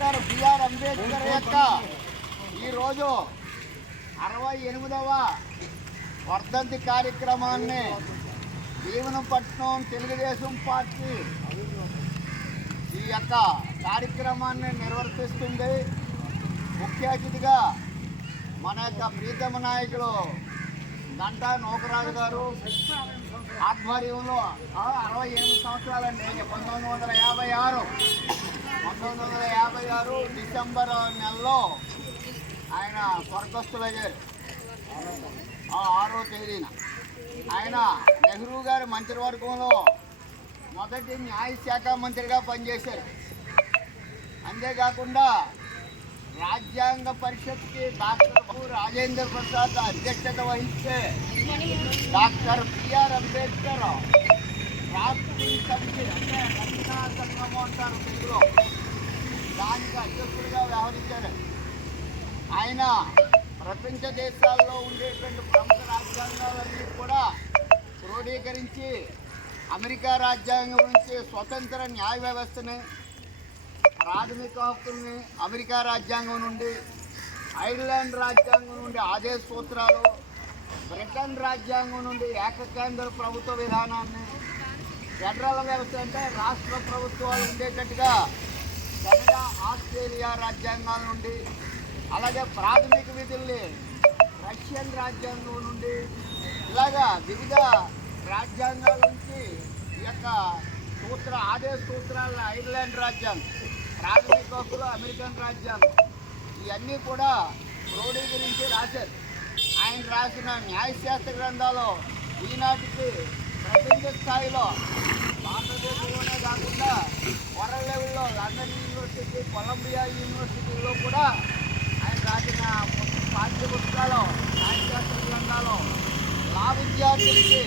BR Ambedkar యొక్క ఈరోజు 68వ వర్ధంతి కార్యక్రమాన్ని భీమునిపట్నం తెలుగుదేశం పార్టీ ఈ యొక్క కార్యక్రమాన్ని నిర్వర్తిస్తుంది. ముఖ్య అతిథిగా మన యొక్క ప్రీతమ నాయకులు గంటా నూకరాజు గారు ఆధ్వర్యంలో 68 సంవత్సరాలండి 1956 డిసెంబర్ నెలలో ఆయన స్వర్గస్థులయ్యారు. 6వ తేదీన ఆయన నెహ్రూ గారి మంత్రివర్గంలో మొదటి న్యాయశాఖ మంత్రిగా పనిచేశారు. అంతేకాకుండా రాజ్యాంగ పరిషత్కి డాక్టర్ రాజేంద్ర ప్రసాద్ అధ్యక్షత వహిస్తే డాక్టర్ బిఆర్ అంబేద్కర్ రాష్ట్రీయ సమితి అంటే రక్షణ సంఘము అంటారు తెలుగులో, దానికి అధ్యక్షుడిగా వ్యవహరించారు. ఆయన ప్రపంచ దేశాల్లో ఉండేటువంటి ప్రముఖ రాజ్యాంగాలన్నీ కూడా క్రోడీకరించి అమెరికా రాజ్యాంగం నుంచి స్వతంత్ర న్యాయ వ్యవస్థని, ప్రాథమిక హక్కుల్ని అమెరికా రాజ్యాంగం నుండి, ఐర్లాండ్ రాజ్యాంగం నుండి ఆదేశ సూత్రాలు, బ్రిటన్ రాజ్యాంగం నుండి ఏకకేంద్ర ప్రభుత్వ విధానాన్ని, ఫెడరల్ వ్యవస్థ అంటే రాష్ట్ర ప్రభుత్వాలు ఉండేటట్టుగా కెనడా, ఆస్ట్రేలియా రాజ్యాంగాల నుండి, అలాగే ప్రాథమిక విధుల్ని రష్యన్ రాజ్యాంగం నుండి, ఇలాగా వివిధ రాజ్యాంగాల నుంచి ఈ యొక్క ఆదేశ సూత్రాలను ఐర్లాండ్ రాజ్యాంగం, ప్రాథమిక హక్కులు అమెరికన్ రాజ్యాంగం ఇవన్నీ కూడా క్రోడీకరించి రాశారు. ఆయన రాసిన న్యాయశాస్త్ర గ్రంథాలు ఈనాటికి ప్రపంచ స్థాయిలో భారతదేశంలోనే కాకుండా వరల్డ్ లెవెల్లో లండన్ యూనివర్సిటీ, కొలంబియా యూనివర్సిటీలో కూడా ఆయన రాసిన పాఠ్య పుస్తకాలు, న్యాయశాస్త్ర గ్రంథాలు లా విద్యార్థులకి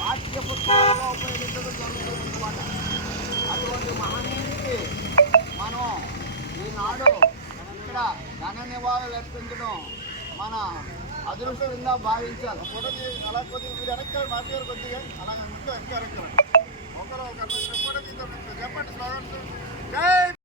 పాఠ్య పుస్తకాలుగా ఉపయోగించడం జరుగుతుందన్నమాట. అటువంటి మహనీయుడికి మనం ఈనాడు ఇక్కడ ఘన నివాళులు అర్పించడం మన అదృష్టంగా భావించాలి. అలా కొద్దిగా మీరు వెనక్కి మాట్లాడారు, కొద్దిగా అలా వెనక్కి ఒకరు చెప్పండి స్లోగన్స్. జై